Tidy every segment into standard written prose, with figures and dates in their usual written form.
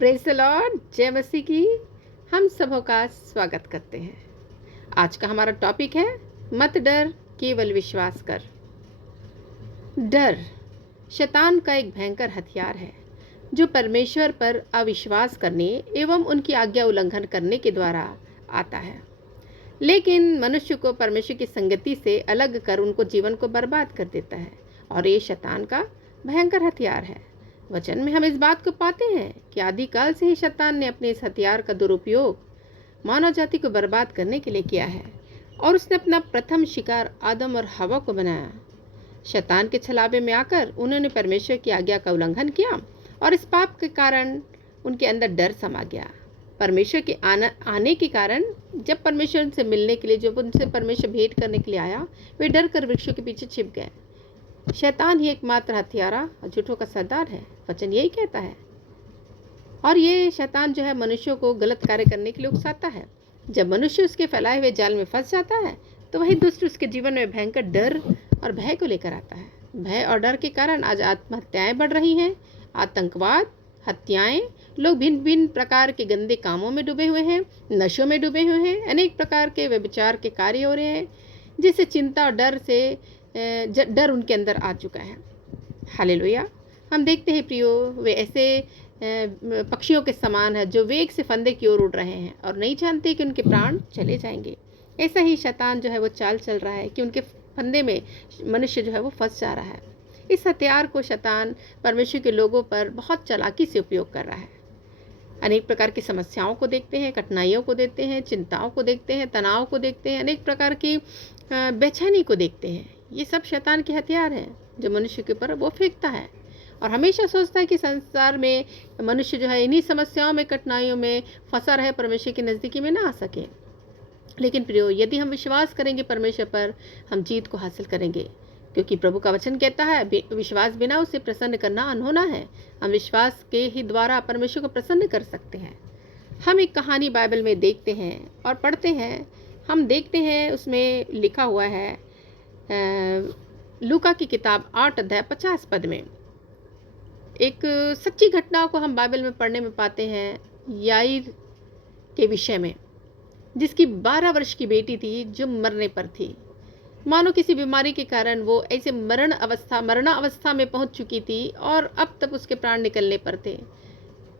Praise the Lord, जय मसीह की। हम सबों का स्वागत करते हैं। आज का हमारा टॉपिक है मत डर, केवल विश्वास कर। डर शैतान का एक भयंकर हथियार है जो परमेश्वर पर अविश्वास करने एवं उनकी आज्ञा उल्लंघन करने के द्वारा आता है, लेकिन मनुष्य को परमेश्वर की संगति से अलग कर उनको जीवन को बर्बाद कर देता है और ये शैतान का भयंकर हथियार है। वचन में हम इस बात को पाते हैं कि आदिकाल से ही शैतान ने अपने इस हथियार का दुरुपयोग मानव जाति को बर्बाद करने के लिए किया है और उसने अपना प्रथम शिकार आदम और हवा को बनाया। शैतान के छलावे में आकर उन्होंने परमेश्वर की आज्ञा का उल्लंघन किया और इस पाप के कारण उनके अंदर डर समा गया। परमेश्वर के आने के कारण जब परमेश्वर उनसे मिलने के लिए, जब उनसे परमेश्वर भेंट करने के लिए आया, वे डर कर वृक्षों के पीछे छिप गए। शैतान ही एकमात्र हथियारा और झूठों का सरदार है, वचन यही कहता है। और ये शैतान जो है मनुष्यों को गलत कार्य करने के लिए उकसाता है। जब मनुष्य उसके फैलाए हुए जाल में फंस जाता है तो वही दुष्ट उसके जीवन में भयंकर डर और भय को लेकर आता है। भय और डर के कारण आज आत्महत्याएं बढ़ रही हैं, आतंकवाद, हत्याएं, लोग भिन्न भिन्न प्रकार के गंदे कामों में डूबे हुए हैं, नशों में डूबे हुए हैं, अनेक प्रकार के व्यभिचार के कार्य हो रहे हैं, जिससे चिंता और डर उनके अंदर आ चुका है। हालेलुया। हम देखते हैं प्रियो, वे ऐसे पक्षियों के समान है जो वेग से फंदे की ओर उड़ रहे हैं और नहीं जानते कि उनके प्राण चले जाएंगे। ऐसा ही शैतान जो है वो चाल चल रहा है कि उनके फंदे में मनुष्य जो है वो फंस जा रहा है। इस हथियार को शैतान परमेश्वर के लोगों पर बहुत चालाकी से उपयोग कर रहा है। अनेक प्रकार की समस्याओं को देखते हैं, कठिनाइयों को देखते हैं, चिंताओं को देखते हैं, तनाव को देखते हैं, अनेक प्रकार की बेचैनी को देखते हैं। ये सब शैतान के हथियार हैं जो मनुष्य के ऊपर वो फेंकता है और हमेशा सोचता है कि संसार में मनुष्य जो है इन्हीं समस्याओं में, कठिनाइयों में फंसा रहे, परमेश्वर की नज़दीकी में ना आ सके। लेकिन प्रियो, यदि हम विश्वास करेंगे परमेश्वर पर, हम जीत को हासिल करेंगे, क्योंकि प्रभु का वचन कहता है विश्वास बिना उसे प्रसन्न करना अनहोना है। हम विश्वास के ही द्वारा परमेश्वर को प्रसन्न कर सकते हैं। हम एक कहानी बाइबल में देखते हैं और पढ़ते हैं। हम देखते हैं उसमें लिखा हुआ है लूका की किताब 8 अध्याय 50 पद में एक सच्ची घटना को हम बाइबल में पढ़ने में पाते हैं, याईर के विषय में, जिसकी 12 वर्ष की बेटी थी जो मरने पर थी। मानो किसी बीमारी के कारण वो ऐसे मरणावस्था में पहुंच चुकी थी और अब तक उसके प्राण निकलने पर थे।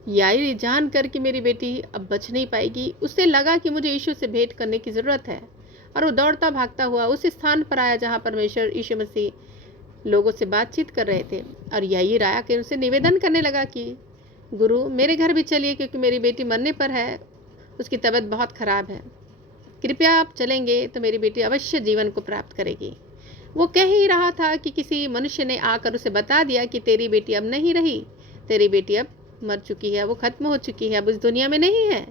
याईर जान कर कि मेरी बेटी अब बच नहीं पाएगी, उसे लगा कि मुझे यीशु से भेंट करने की ज़रूरत है और वो दौड़ता भागता हुआ उस स्थान पर आया जहाँ परमेश्वर यीशु मसीह लोगों से बातचीत कर रहे थे। और याईर आया कि उनसे निवेदन करने लगा कि गुरु, मेरे घर भी चलिए, क्योंकि मेरी बेटी मरने पर है, उसकी तबीयत बहुत ख़राब है। कृपया आप चलेंगे तो मेरी बेटी अवश्य जीवन को प्राप्त करेगी। वो कह ही रहा था कि किसी मनुष्य ने आकर उसे बता दिया कि तेरी बेटी अब नहीं रही, तेरी बेटी अब मर चुकी है, वो ख़त्म हो चुकी है, अब इस दुनिया में नहीं है।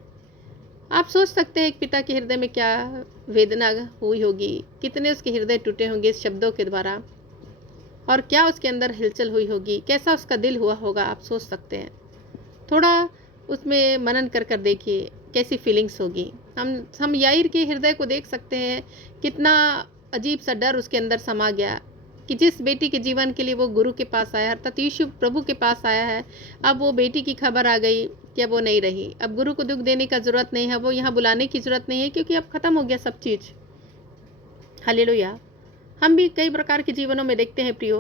आप सोच सकते हैं एक पिता के हृदय में क्या वेदना हुई होगी, कितने उसके हृदय टूटे होंगे इस शब्दों के द्वारा, और क्या उसके अंदर हिलचल हुई होगी, कैसा उसका दिल हुआ होगा। आप सोच सकते हैं। थोड़ा उसमें मनन कर कर देखिए कैसी फीलिंग्स होगी। हम याईर के हृदय को देख सकते हैं, कितना अजीब सा डर उसके अंदर समा गया कि जिस बेटी के जीवन के लिए वो गुरु के पास आया, अर्थात यीशु प्रभु के पास आया है, अब वो बेटी की खबर आ गई कि अब वो नहीं रही। अब गुरु को दुख देने का ज़रूरत नहीं है, वो यहाँ बुलाने की ज़रूरत नहीं है, क्योंकि अब ख़त्म हो गया सब चीज़। हालेलुया। हम भी कई प्रकार के जीवनों में देखते हैं प्रियो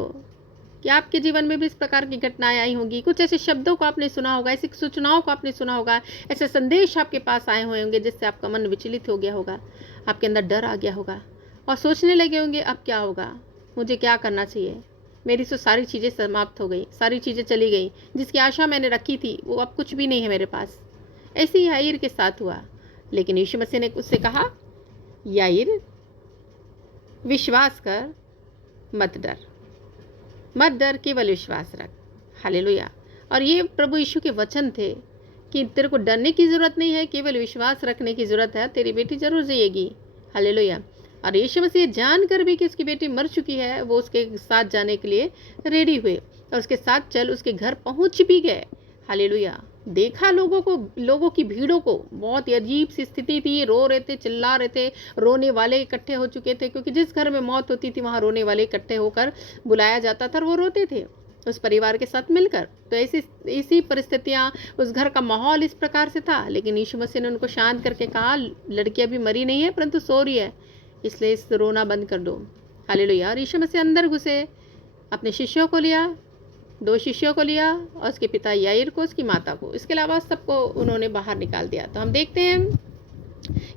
कि आपके जीवन में भी इस प्रकार की घटनाएं आई होंगी। कुछ ऐसे शब्दों को आपने सुना होगा, ऐसी सूचनाओं को आपने सुना होगा, ऐसे संदेश आपके पास आए हुए होंगे जिससे आपका मन विचलित हो गया होगा, आपके अंदर डर आ गया होगा और सोचने लगे होंगे अब क्या होगा, मुझे क्या करना चाहिए, मेरी तो सारी चीज़ें समाप्त हो गई, सारी चीज़ें चली गई, जिसकी आशा मैंने रखी थी वो अब कुछ भी नहीं है मेरे पास। ऐसे ही याईर के साथ हुआ। लेकिन यीशु मसीह ने उससे कहा, याईर विश्वास कर, मत डर, मत डर, केवल विश्वास रख। हालेलुया। और ये प्रभु यीशु के वचन थे कि तेरे को डरने की ज़रूरत नहीं है, केवल विश्वास रखने की ज़रूरत है, तेरी बेटी जरूर जिएगी। हालेलुया। और यीशु मसीह जानकर भी कि उसकी बेटी मर चुकी है, वो उसके साथ जाने के लिए रेडी हुए और उसके साथ चल उसके घर पहुंच भी गए। हालेलुया। देखा लोगों की भीड़ों को, बहुत ही अजीब सी स्थिति थी, रो रहे थे, चिल्ला रहे थे, रोने वाले इकट्ठे हो चुके थे, क्योंकि जिस घर में मौत होती थी वहाँ रोने वाले इकट्ठे होकर बुलाया जाता था और वो रोते थे। उस परिवार के साथ मिलकर। तो इसी परिस्थितियाँ, उस घर का माहौल इस प्रकार से था, लेकिन यीशु मसीह ने उनको शांत करके कहा, लड़की अभी मरी नहीं है परंतु सो रही है, इसलिए इस रोना बंद कर दो। हालेलुया। और यीशु मसीह अंदर घुसे, अपने शिष्यों को लिया, 2 शिष्यों को लिया और उसके पिता याईर को, उसकी माता को, इसके अलावा सबको उन्होंने बाहर निकाल दिया। तो हम देखते हैं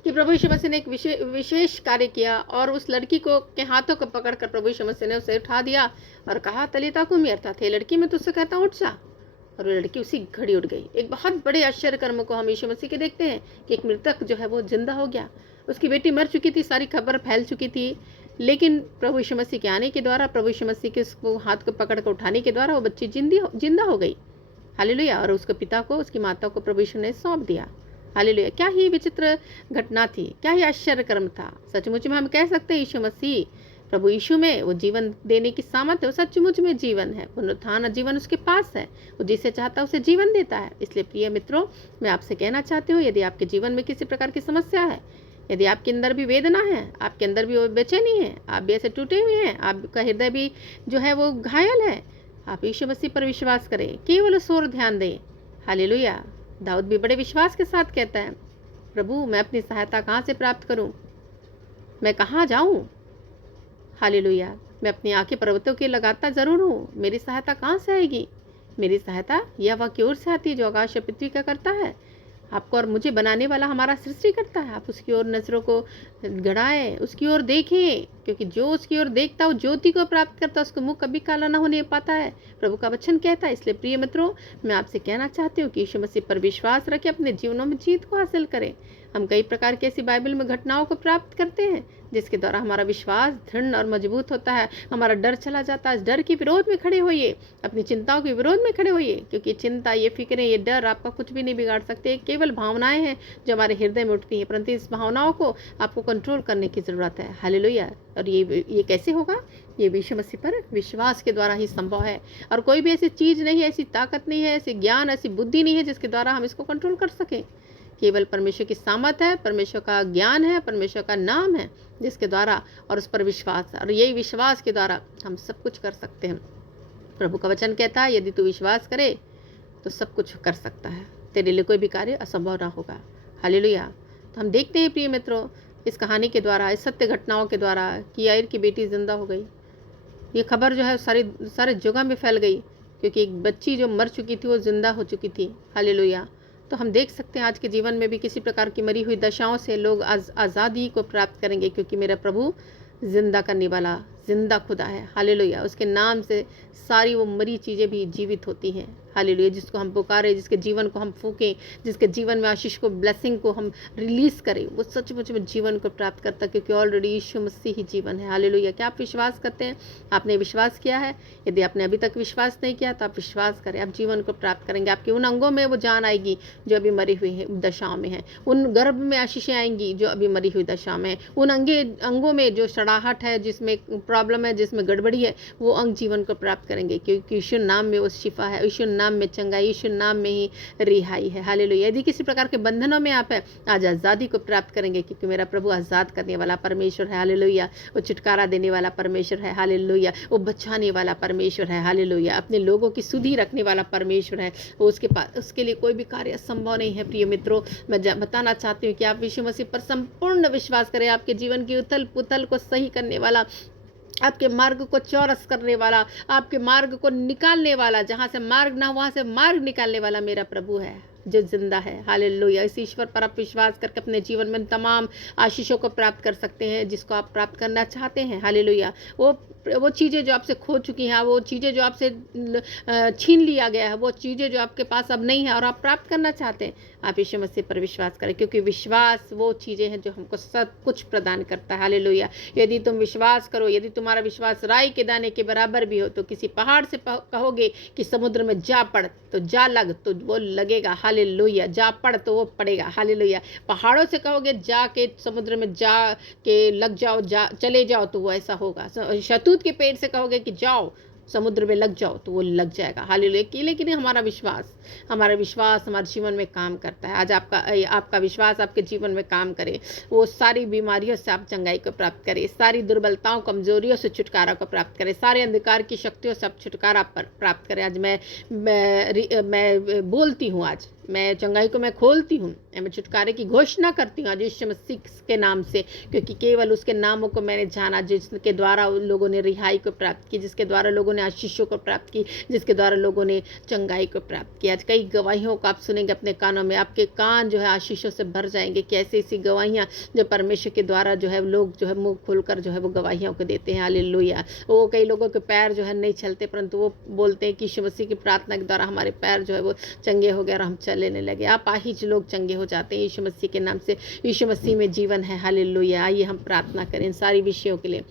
कि प्रभु यीशु मसीह ने एक विशेष कार्य किया और उस लड़की को के हाथों को पकड़कर प्रभु यीशु मसीह ने उसे उठा दिया और कहा, तलीता कुमी, अर्थात हे लड़की, मैं तुझसे कहता हूँ, उठ जा। और वो लड़की उसी घड़ी उठ गई। एक बहुत बड़े आश्चर्य कर्म को हम यीशु मसीह के देखते हैं कि एक मृतक जो है वो जिंदा हो गया। उसकी बेटी मर चुकी थी, सारी खबर फैल चुकी थी, लेकिन प्रभु यीशु मसीह के आने के द्वारा, प्रभु यीशु मसीह के उसको हाथ को पकड़ कर उठाने के द्वारा वो बच्ची जिंदा हो गई। हालेलुया। और उसके पिता को, उसकी माता को प्रभु यीशु ने सौंप दिया। हालेलुया। क्या ही विचित्र घटना थी, क्या ही आश्चर्य कर्म था। सचमुच में हम कह सकते हैं यीशु मसीह, प्रभु यीशु में वो जीवन देने की सामर्थ्य, वो सचमुच में जीवन है। पुनरुत्थान जीवन उसके पास है, वो जिसे चाहता है उसे जीवन देता है। इसलिए प्रिय मित्रों, मैं आपसे कहना चाहती हूँ, यदि आपके जीवन में किसी प्रकार की समस्या है, यदि आपके अंदर भी वेदना है, आपके अंदर भी वो बेचैनी है, आप भी ऐसे टूटे हुए हैं, आपका हृदय भी जो है वो घायल है, आप यीशु मसीह पर विश्वास करें, केवल उस ओर ध्यान दें। हालेलुया। दाऊद भी बड़े विश्वास के साथ कहता है, प्रभु मैं अपनी सहायता कहाँ से प्राप्त करूं, मैं कहाँ जाऊं। हालेलुया। मैं अपनी आंखें पर्वतों की लगाता जरूर हूँ, मेरी सहायता कहाँ से आएगी। मेरी सहायता यहोवा की ओर से आती है, जो आकाश और पृथ्वी का करता है। आपको और मुझे बनाने वाला हमारा सृष्टि करता है। आप उसकी ओर नजरों को गड़ाएं, उसकी ओर देखें, क्योंकि जो उसकी ओर देखता है वो ज्योति को प्राप्त करता है, उसका मुंह कभी काला ना होने पाता है, प्रभु का वचन कहता है। इसलिए प्रिय मित्रों, मैं आपसे कहना चाहती हूँ कि यीशु मसीह पर विश्वास रखें, अपने जीवनों में जीत को हासिल करें। हम कई प्रकार की ऐसी बाइबल में घटनाओं को प्राप्त करते हैं जिसके द्वारा हमारा विश्वास दृढ़ और मजबूत होता है, हमारा डर चला जाता है। डर के विरोध में खड़े होइए, अपनी चिंताओं के विरोध में खड़े होइए, क्योंकि चिंता, ये फिक्रें, ये डर आपका कुछ भी नहीं बिगाड़ सकते। केवल भावनाएं हैं जो हमारे हृदय में उठती हैं, परंतु इस भावनाओं को आपको कंट्रोल करने की ज़रूरत है। हालेलुया। और ये कैसे होगा? ये यीशु मसीह पर विश्वास के द्वारा ही संभव है। और कोई भी ऐसी चीज़ नहीं है, ऐसी ताकत नहीं है, ऐसी ज्ञान, ऐसी बुद्धि नहीं है जिसके द्वारा हम इसको कंट्रोल कर सकें। केवल परमेश्वर की सामर्थ है, परमेश्वर का ज्ञान है, परमेश्वर का नाम है जिसके द्वारा, और उस पर विश्वास है, और यही विश्वास के द्वारा हम सब कुछ कर सकते हैं। प्रभु का वचन कहता है, यदि तू विश्वास करे तो सब कुछ कर सकता है, तेरे लिए कोई भी कार्य असंभव ना होगा। हालेलुया। तो हम देखते हैं प्रिय मित्रों, इस कहानी के द्वारा, इस सत्य घटनाओं के द्वारा कि याईर की बेटी जिंदा हो गई। ये खबर जो है सारे जगह में फैल गई, क्योंकि एक बच्ची जो मर चुकी थी वो जिंदा हो चुकी थी। हालेलुया। तो हम देख सकते हैं आज के जीवन में भी किसी प्रकार की मरी हुई दशाओं से लोग आज़ादी को प्राप्त करेंगे, क्योंकि मेरा प्रभु जिंदा करने वाला जिंदा खुदा है। हालेलुया। उसके नाम से सारी वो मरी चीज़ें भी जीवित होती हैं। हालेलुया। जिसको हम पुकारें, जिसके जीवन को हम फूकें, जिसके जीवन में आशीष को, ब्लेसिंग को हम रिलीज करें, वो सचमुच में जीवन को प्राप्त करता है, क्योंकि ऑलरेडी यीशु मसीह ही जीवन है। हालेलुया। क्या आप विश्वास करते हैं? आपने विश्वास किया है? यदि आपने अभी तक विश्वास नहीं किया तो आप विश्वास करें, आप जीवन को प्राप्त करेंगे। आपके उन अंगों में वो जान आएगी जो अभी मरी हुई है, दशाओं में है। उन गर्भ में आशीषें आएंगी जो अभी मरी हुई दशा में है। उन अंगों में जो सड़ाहट है, जिसमें प्रॉब्लम है, जिसमें गड़बड़ी है, वो अंग जीवन को प्राप्त करेंगे, क्योंकि यीशु नाम में वो शिफा है, यीशु नाम में चंगाई, यीशु नाम में ही रिहाई है। हालेलुया। यदि किसी प्रकार के बंधनों में आप है, आज आज़ादी को प्राप्त करेंगे, क्योंकि मेरा प्रभु आज़ाद करने वाला परमेश्वर है। हालेलुया। वो छुटकारा देने वाला परमेश्वर है। हालेलुया। वो बचाने वाला परमेश्वर है। हालेलुया। अपने लोगों की सुधि रखने वाला परमेश्वर है। वो उसके पास, उसके लिए कोई भी कार्य असंभव नहीं है। प्रिय मित्रों, मैं बताना चाहती हूँ कि आप यीशु मसीह पर संपूर्ण विश्वास करें। आपके जीवन की उथल पुथल को सही करने वाला, आपके मार्ग को चौरस करने वाला, आपके मार्ग को निकालने वाला, जहाँ से मार्ग ना वहाँ से मार्ग निकालने वाला मेरा प्रभु है जो जिंदा है। हालेलुया। इस ईश्वर पर आप विश्वास करके अपने जीवन में तमाम आशीषों को प्राप्त कर सकते हैं जिसको आप प्राप्त करना चाहते हैं। हालेलुया। वो चीज़ें जो आपसे खो चुकी हैं, वो चीज़ें जो आपसे छीन लिया गया है, वो चीज़ें जो आपके पास अब नहीं है और आप प्राप्त करना चाहते हैं, आप यीशु मसीह पर विश्वास करें, क्योंकि विश्वास वो चीज़ें हैं जो हमको सब कुछ प्रदान करता है। हालेलुया। यदि तुम विश्वास करो, यदि तुम्हारा विश्वास राई के दाने के बराबर भी हो, तो किसी पहाड़ से कहोगे कि समुद्र में जा पड़, तो जा लग, तो वो लगेगा। हालेलुया। जा पड़ तो वो पड़ेगा। हालेलुया। पहाड़ों से कहोगे जाके समुद्र में जा के लग जाओ, चले जाओ, तो वो ऐसा होगा। शतूत के पेड़ से कहोगे कि जाओ समुद्र में लग जाओ तो वो लग जाएगा। हालेलुया। लेकिन हमारा विश्वास हमारे जीवन में काम करता है। आज आपका विश्वास आपके जीवन में काम करे, वो सारी बीमारियों से आप चंगाई को प्राप्त करें, सारी दुर्बलताओं कमजोरियों से छुटकारा को प्राप्त करें, सारे अंधकार की शक्तियों से आप छुटकारा प्राप्त करें। आज मैं बोलती हूँ, आज मैं चंगाई को मैं खोलती हूँ, मैं छुटकारे की घोषणा करती हूँ आज यीशु मसीह के नाम से, क्योंकि केवल उसके नामों को मैंने जाना, जिसके द्वारा लोगों ने रिहाई को प्राप्त की, जिसके द्वारा लोगों ने आशीषों को प्राप्त की, जिसके द्वारा लोगों ने चंगाई को प्राप्त की। आज कई गवाहियों को आप सुनेंगे अपने कानों में, आपके कान जो है आशीषों से भर जाएंगे कि ऐसी गवाहियाँ जो परमेश्वर के द्वारा जो है लोग जो है मुंह खोलकर जो है वो गवाहियों को देते हैं। हालेलुया। वो कई लोगों के पैर जो है नहीं चलते, परंतु वो बोलते हैं कि यीशु मसीह की प्रार्थना के द्वारा हमारे पैर जो है वो चंगे हो गए और हम चलने लगे। अपाहिज लोग चंगे हो जाते हैं यीशु मसीह के नाम से। यीशु मसीह में जीवन है। हालेलुया। आइए हम प्रार्थना करें इन सारी विषयों के लिए।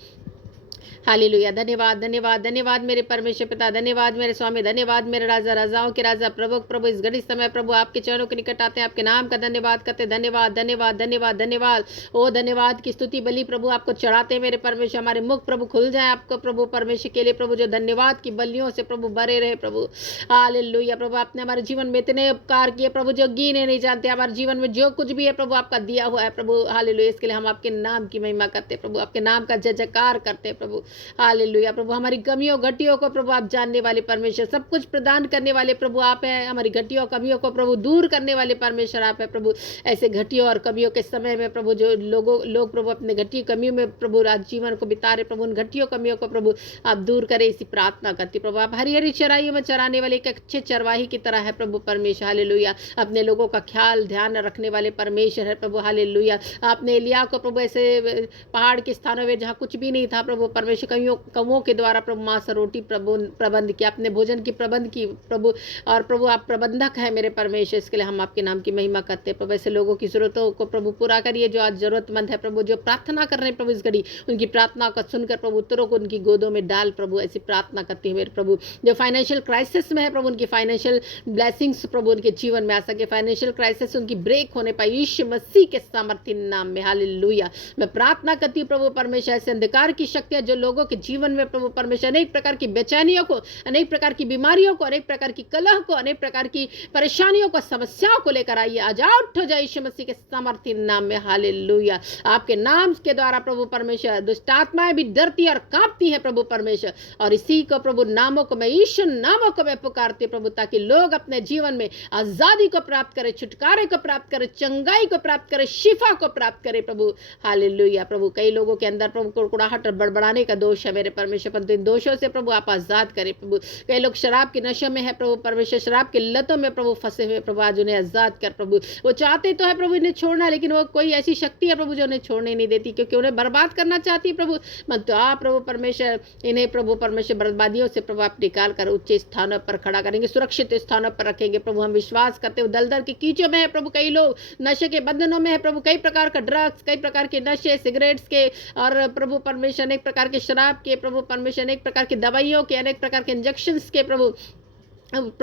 हालेलुया। धन्यवाद धन्यवाद धन्यवाद मेरे परमेश्वर पिता, धन्यवाद मेरे स्वामी, धन्यवाद मेरे राजा, राजाओं के राजा, प्रभु इस घड़ी समय प्रभु आपके चरणों के निकट आते हैं, आपके नाम का धन्यवाद करते। धन्यवाद धन्यवाद धन्यवाद धन्यवाद। ओ धन्यवाद की स्तुति बलि प्रभु आपको चढ़ाते हैं मेरे परमेश्वर। हमारे मुख प्रभु खुल जाए आपको प्रभु परमेश्वर के लिए प्रभु, जो धन्यवाद की बलियों से प्रभु भरे रहे प्रभु। हालेलुया। प्रभु आपने हमारे जीवन में इतने उपकार किए प्रभु जो गिने नहीं जानते। हमारे जीवन में जो कुछ भी है प्रभु आपका दिया हुआ है प्रभु। हालेलुया। इसके लिए हम आपके नाम की महिमा करते प्रभु, आपके नाम का जय जयकार करते प्रभु। हालेलुया। प्रभु हमारी कमियों घटियों को प्रभु आप जानने वाले परमेश्वर, सब कुछ प्रदान करने वाले प्रभु आप हैं। हमारी घटियों कमियों को प्रभु दूर करने वाले परमेश्वर आप हैं प्रभु। ऐसे घटियों और कमियों के समय में प्रभु जो लोग प्रभु अपने घटियों कमियों में प्रभु आज जीवन को बिता रहे प्रभु, उन घटियों कमियों को प्रभु आप दूर करें, इसी प्रार्थना करती प्रभु। आप हरी हरी चराइयों में चराने वाले एक अच्छे चरवाही की तरह है प्रभु परमेश्वर। हालेलुया। अपने लोगों का ख्याल ध्यान रखने वाले परमेश्वर है प्रभु। हालेलुया। आपने एलिया को प्रभु ऐसे पहाड़ के स्थानों में जहाँ कुछ भी नहीं था प्रभु परमेश्वर, कौओं के द्वारा प्रभु मांस रोटी प्रबंध किया, अपने भोजन की प्रबंध की प्रभु। और प्रभु आप प्रबंधक है मेरे परमेश्वर, इसके लिए हम आपके नाम की महिमा करते हैं प्रभु। ऐसे लोगों की जरूरतों को प्रभु पूरा करिए जो आज जरूरतमंद है प्रभु, जो प्रार्थना कर रहे हैं प्रभु इस घड़ी, उनकी प्रार्थना को सुनकर प्रभु उत्तरों को उनकी गोदों में डाल प्रभु। ऐसी प्रार्थना करती है मेरे प्रभु। जो फाइनेंशियल क्राइसिस में है प्रभु, उनकी फाइनेंशियल ब्लेसिंग्स प्रभु उनके जीवन में आ सके, फाइनेंशियल क्राइसिस उनकी ब्रेक होने पाए यीशु मसीह के सामर्थ्य नाम में। हालेलुया। मैं प्रार्थना करती हूँ प्रभु परमेश्वर, ऐसे अंधकार की शक्तियां जो लोगों के जीवन में प्रभु परमेश्वर अनेक प्रकार की बेचैनियों को, अनेक प्रकार की बीमारियों को, अनेक प्रकार की कलह को, अनेक प्रकार की परेशानियों को, समस्याओं को लेकर आइए। आज उठ हो जाए यीशु मसीह के सामर्थ्य नाम में। हालेलुया। आपके नाम के द्वारा प्रभु परमेश्वर दुष्ट आत्माएं भी डरती और कांपती है प्रभु परमेश्वर। और इसी को प्रभु नामों को मैं, यीशु नामों को मैं पुकारती प्रभु, ताकि लोग अपने जीवन में आजादी को प्राप्त करें, छुटकारे को प्राप्त करें, चंगाई को प्राप्त करें, शिफा को प्राप्त करें प्रभु। हालेलुया। प्रभु कई लोगों के अंदर प्रभु कुड़कुड़ाहट और बड़बड़ाने का दोष है मेरे परमेश्वर, परंतु इन दोषों से प्रभु आप आजाद करें प्रभु। कई लोग शराब के नशे में है प्रभु परमेश्वर, शराब के लतों में प्रभु फंसे हुए प्रभु, आज उन्हें आजाद कर प्रभु। वो चाहते तो है प्रभु इन्हें छोड़ना, लेकिन वो कोई ऐसी शक्ति है प्रभु जो उन्हें छोड़ने नहीं देती, क्योंकि उन्हें बर्बाद करना चाहती है प्रभु। मत तो आप प्रभु परमेश्वर इन्हें प्रभु परमेश्वर बर्बादियों से प्रभु आप निकाल कर उच्च स्थानों पर खड़ा करेंगे, सुरक्षित स्थानों पर रखेंगे प्रभु। हम विश्वास करते हुए दलदल के कीचों में है प्रभु, कई लोग नशे के बंधनों में है प्रभु, कई प्रकार का ड्रग्स, कई प्रकार के नशे, सिगरेट्स के और प्रभु परमेश्वर अनेक प्रकार के शराब के प्रभु परमेश्वर, अनेक प्रकार की दवाइयों के, अनेक प्रकार के इंजेक्शंस के प्रभु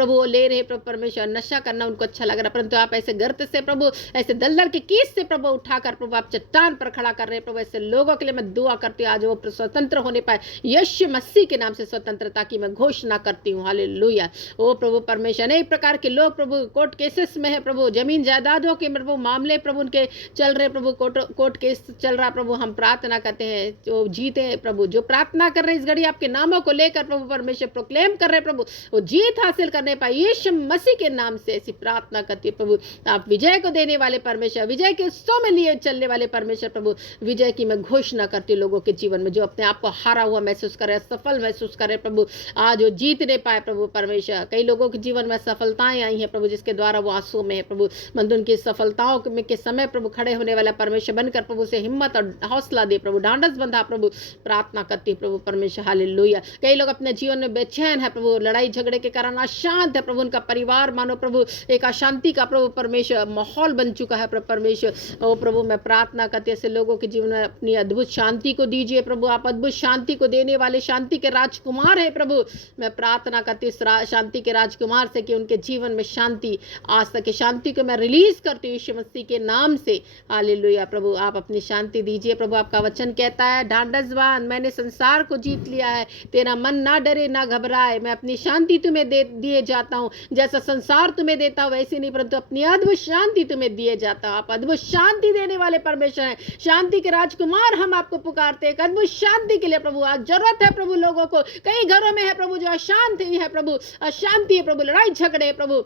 वो ले रहे प्रभु परमेश्वर। नशा करना उनको अच्छा लग रहा, परंतु आप ऐसे गर्त से प्रभु, ऐसे दलदल के कीस से प्रभु उठाकर प्रभु आप चट्टान पर खड़ा कर रहे प्रभु। ऐसे लोगों के लिए मैं दुआ करती हूँ आज वो स्वतंत्र होने पाए यीशु मसीह के नाम से स्वतंत्रता की मैं घोषणा करती हूँ। हालेलुया। ओ प्रभु परमेश्वर अनेक प्रकार के लोग प्रभु कोर्ट केसेस में है प्रभु, जमीन जायदादों के प्रभु मामले प्रभु उनके चल रहे प्रभु, कोर्ट केस चल रहा प्रभु। हम प्रार्थना करते हैं जो जीते प्रभु, जो प्रार्थना कर रहे हैं इस घड़ी आपके नामों को लेकर प्रभु परमेश्वर प्रोक्लेम कर रहे प्रभु, वो जीत हासिल करने पाए यीशु मसीह के नाम से। ऐसी प्रार्थना करती है प्रभु। आप विजय को देने वाले परमेश्वर, विजय के उत्सव में लिए चलने वाले परमेश्वर प्रभु, विजय की मैं घोषणा करती हूँ लोगों के जीवन में, जो अपने आप को हारा हुआ महसूस करे, सफल महसूस करे प्रभु, आज वो जीतने पाए प्रभु परमेश्वर। कई लोगों के जीवन में सफलताएं आई हैं प्रभु, जिसके द्वारा वो आंसू में है प्रभु, मंद उनकी सफलताओं के समय प्रभु खड़े होने वाला परमेश्वर बनकर प्रभु से हिम्मत और हौसला दे प्रभु, ढांढस बंधा प्रभु। प्रार्थना करती है प्रभु परमेश्वर। हालेलुया। कई लोग अपने जीवन में बेचैन है प्रभु, लड़ाई झगड़े के कारण अशांत है प्रभु, उनका परिवार मानो प्रभु एक अशांति का प्रभु परमेश्वर माहौल बन चुका है प्रभु परमेश्वर। ओ प्रभु मैं प्रार्थना करती ऐसे लोगों के जीवन में अपनी अद्भुत शांति को दीजिए प्रभु, आप अद्भुत शांति को देने वाले शांति के राजकुमार है प्रभु। मैं प्रार्थना करती इस शांति के राजकुमार से कि उनके जीवन में शांति आ सके, शांति को मैं रिलीज करती हूँ यीशु मसीह के नाम से। हालेलुया प्रभु, आप अपनी शांति दीजिए प्रभु। आपका वचन कहता है ढांढसवान मैंने संसार को जीत लिया है, तेरा मन ना डरे ना घबराए, मैं अपनी शांति तुम्हें दिए जाता हूँ, जैसा संसार तुम्हें देता हूँ वैसे नहीं परंतु अपनी अद्भुत शांति तुम्हें दिए जाता हूँ। आप अद्भुत शांति देने वाले परमेश्वर हैं, शांति के राजकुमार हम आपको पुकारते हैं। अद्भुत शांति के लिए प्रभु आज जरूरत है प्रभु लोगों को, कई घरों में है प्रभु जो अशांत है प्रभु, अशांति है प्रभु, लड़ाई झगड़े है प्रभु,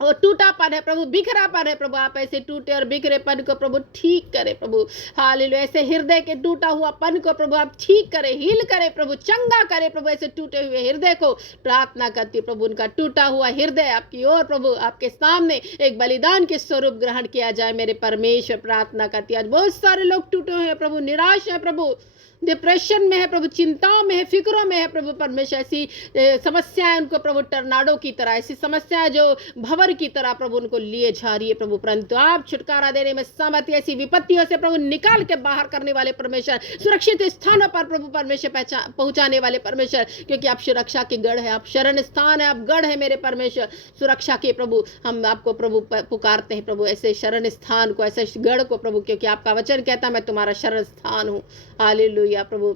और टूटापन है प्रभु, बिखरापन है प्रभु। आप ऐसे टूटे और बिखरेपन को प्रभु ठीक करे प्रभु। हालेलुया, ऐसे हृदय के टूटा हुआ पन को प्रभु आप ठीक करे, हील करे प्रभु, चंगा करे प्रभु। ऐसे टूटे हुए हृदय को प्रार्थना करती प्रभु, उनका टूटा हुआ हृदय आपकी ओर प्रभु आपके सामने एक बलिदान के स्वरूप ग्रहण किया जाए मेरे परमेश्वर। प्रार्थना करती आज बहुत सारे लोग टूटे हुए हैं प्रभु, निराश है प्रभु, डिप्रेशन में है प्रभु, चिंताओं में है, फिक्रों में है प्रभु परमेश्वर। ऐसी समस्याएं उनको प्रभु टर्नाडो की तरह, ऐसी समस्याएं जो भंवर की तरह प्रभु उनको लिए जा रही है प्रभु, परंतु आप छुटकारा देने में समर्थ, ऐसी विपत्तियों से प्रभु निकाल के बाहर करने वाले परमेश्वर, सुरक्षित स्थानों पर प्रभु परमेश्वर पहुंचाने वाले परमेश्वर, क्योंकि आप सुरक्षा के गढ़ है, आप शरण स्थान है, आप गढ़ है मेरे परमेश्वर, सुरक्षा के प्रभु हम आपको प्रभु पुकारते हैं प्रभु, ऐसे शरण स्थान को, ऐसे गढ़ को प्रभु, क्योंकि आपका वचन कहता है मैं तुम्हारा शरण स्थान हूँ। हालेलुया प्रभु,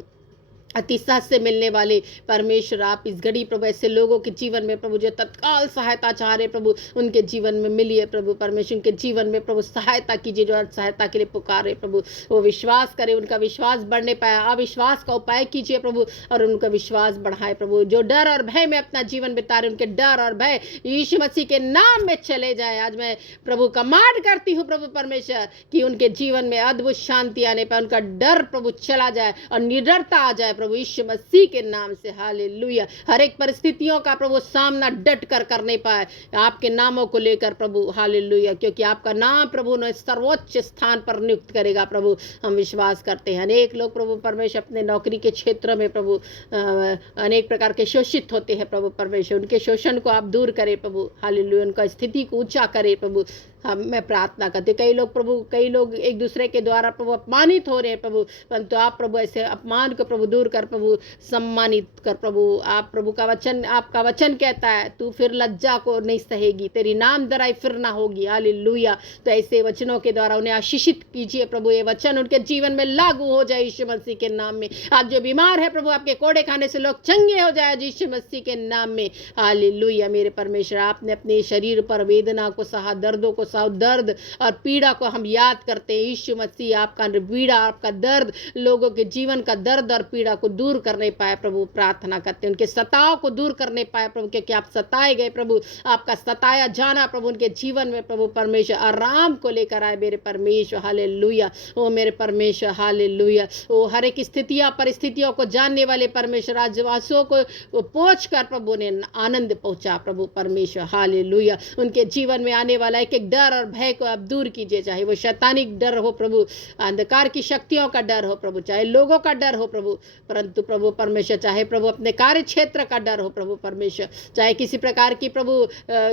अति सहज से मिलने वाले परमेश्वर आप इस घड़ी प्रभु ऐसे लोगों के जीवन में प्रभु जो तत्काल सहायता चाह रहे प्रभु उनके जीवन में मिलिए प्रभु परमेश्वर, उनके जीवन में प्रभु सहायता कीजिए, जो सहायता के लिए पुकारे प्रभु वो विश्वास करे, उनका विश्वास बढ़ने पाए, अविश्वास का उपाय कीजिए प्रभु और उनका विश्वास बढ़ाए प्रभु। जो डर और भय में अपना जीवन बिता रहे उनके डर और भय यीशु मसीह के नाम में चले जाए। आज मैं प्रभु कमांड करती हूँ प्रभु परमेश्वर कि उनके जीवन में अद्भुत शांति आने पाए, उनका डर प्रभु चला जाए और निडरता आ जाए प्रभु यीशु मसीह के नाम से। हालेलुया, हर एक परिस्थितियों का प्रभु सामना डट कर करने पाए आपके नामों को लेकर प्रभु। हालेलुया, क्योंकि आपका नाम प्रभु ने सर्वोच्च स्थान पर नियुक्त करेगा प्रभु, हम विश्वास करते हैं। अनेक लोग प्रभु परमेश्वर अपने नौकरी के क्षेत्र में प्रभु अनेक प्रकार के शोषित होते हैं प्रभु परमेश्वर, उनके शोषण को आप दूर करें प्रभु। हालेलुया, उनका स्थिति को ऊंचा करें प्रभु। हम मैं प्रार्थना करती, कई लोग एक दूसरे के द्वारा प्रभु अपमानित हो रहे हैं प्रभु, परंतु आप प्रभु ऐसे अपमान को प्रभु दूर कर प्रभु, सम्मानित कर प्रभु। आप प्रभु का वचन, आपका वचन कहता है तू फिर लज्जा को नहीं सहेगी, तेरी नाम दराई फिर ना होगी। हालेलुया, तो ऐसे वचनों के द्वारा उन्हें आशीषित कीजिए प्रभु, ये वचन उनके जीवन में लागू हो जाए यीशु मसीह के नाम में। आप जो बीमार है प्रभु आपके कोड़े खाने से लोग चंगे हो जाए यीशु मसीह के नाम में। हालेलुया मेरे परमेश्वर, आपने अपने शरीर पर वेदना को सहा, दर्दों को सहा, दर्द और पीड़ा को हम याद करते हैं यीशु मसीह, आपका पीड़ा आपका दर्द लोगों के जीवन का दर्द और पीड़ा को दूर करने पाए प्रभु। प्रार्थना करते हैं उनके सताव को दूर करने पाए प्रभु, क्योंकि आप सताए गए प्रभु, आपका सताया जाना प्रभु उनके जीवन में प्रभु परमेश्वर आराम को लेकर आए मेरे परमेश्वर। हालेलुया, ओ मेरे परमेश्वर हालेलुया, ओ हर एक स्थितियां परिस्थितियों को जानने वाले परमेश्वर राज्यवासियों को पहुंच कर प्रभु ने आनंद पहुंचा प्रभु परमेश्वर। हालेलुया, उनके जीवन में आने वाला एक एक डर और भय को आप दूर कीजिए, चाहे वो शैतानिक डर हो प्रभु, अंधकार की शक्तियों का डर हो प्रभु, चाहे लोगों का डर हो प्रभु, परंतु प्रभु परमेश्वर चाहे प्रभु अपने कार्य क्षेत्र का डर हो प्रभु परमेश्वर, चाहे किसी प्रकार की प्रभु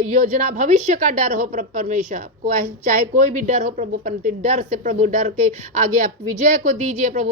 योजना भविष्य का डर हो प्रभु परमेश्वर, चाहे कोई भी डर हो प्रभु, परंतु डर से प्रभु डर के आगे आप विजय को दीजिए प्रभु,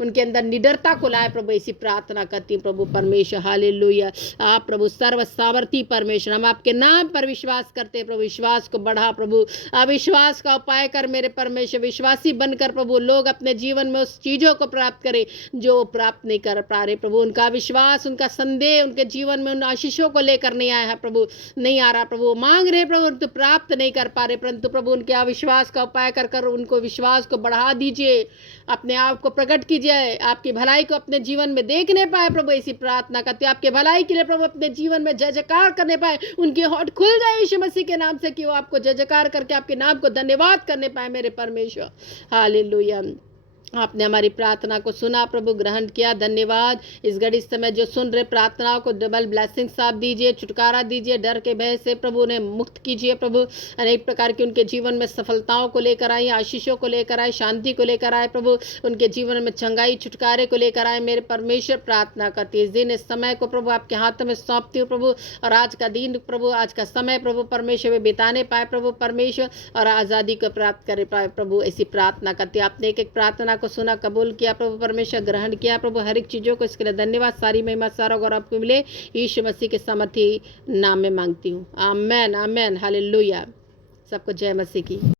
उनके अंदर निडरता को लाए प्रभु, ऐसी प्रार्थना करती हूँ प्रभु परमेश्वर। हालेलुया, आप प्रभु सर्व सामर्थी परमेश्वर, हम आपके नाम पर विश्वास करते हैं प्रभु, विश्वास को बढ़ा प्रभु, अविश्वास का उपाय कर मेरे परमेश्वर, विश्वासी बनकर प्रभु लोग अपने जीवन में उस चीजों को प्राप्त करें जो प्राप्त नहीं कर पा रहे प्रभु, उनका विश्वास उनका संदेह उनके जीवन में उन आशीषों को लेकर नहीं आया है प्रभु, नहीं आ रहा प्रभु, मांग रहे प्रभु तो प्राप्त नहीं कर पा रहे, परंतु प्रभु उनके अविश्वास का उपाय कर कर उनको विश्वास को बढ़ा दीजिए, अपने आप को प्रकट कीजिए, आपकी भलाई को अपने जीवन में देखने पाए प्रभु, ऐसी प्रार्थना करते हैं आपके भलाई के लिए प्रभु, अपने जीवन में जय जयकार करने पाए, उनकी होठ खुल जाए यीशु मसीह के नाम से कि वो आपको जय जयकार करके आपके नाम को धन्यवाद करने पाए मेरे परमेश्वर। हालेलुया, आपने हमारी प्रार्थना को सुना प्रभु, ग्रहण किया। धन्यवाद। इस घड़ी इस समय जो सुन रहे प्रार्थनाओं को डबल ब्लेसिंग्स आप दीजिए, छुटकारा दीजिए, डर के भय से प्रभु उन्हें मुक्त कीजिए प्रभु। अनेक प्रकार की उनके जीवन में सफलताओं को लेकर आए, आशीषों को लेकर आए, शांति को लेकर आए प्रभु। उनके जीवन में चंगाई छुटकारे को लेकर आए। मेरे परमेश्वर प्रार्थना करती है इस दिन इस समय को प्रभु आपके हाथों में सौंपती हूँ प्रभु। और आज का दिन प्रभु, आज का समय प्रभु परमेश्वर में बिताने पाए प्रभु परमेश्वर, और आज़ादी को प्राप्त कर पाए प्रभु। ऐसी प्रार्थना करती है। आपने एक एक प्रार्थना को सुना, कबूल किया प्रभु परमेश्वर, ग्रहण किया प्रभु हर एक चीज़ों को। इसके लिए धन्यवाद। सारी महिमा सारा गौरव आपको मिले, यीशु मसीह के सामर्थी नाम में मांगती हूँ। आमेन आमेन हालेलुया। सबको जय मसीह की।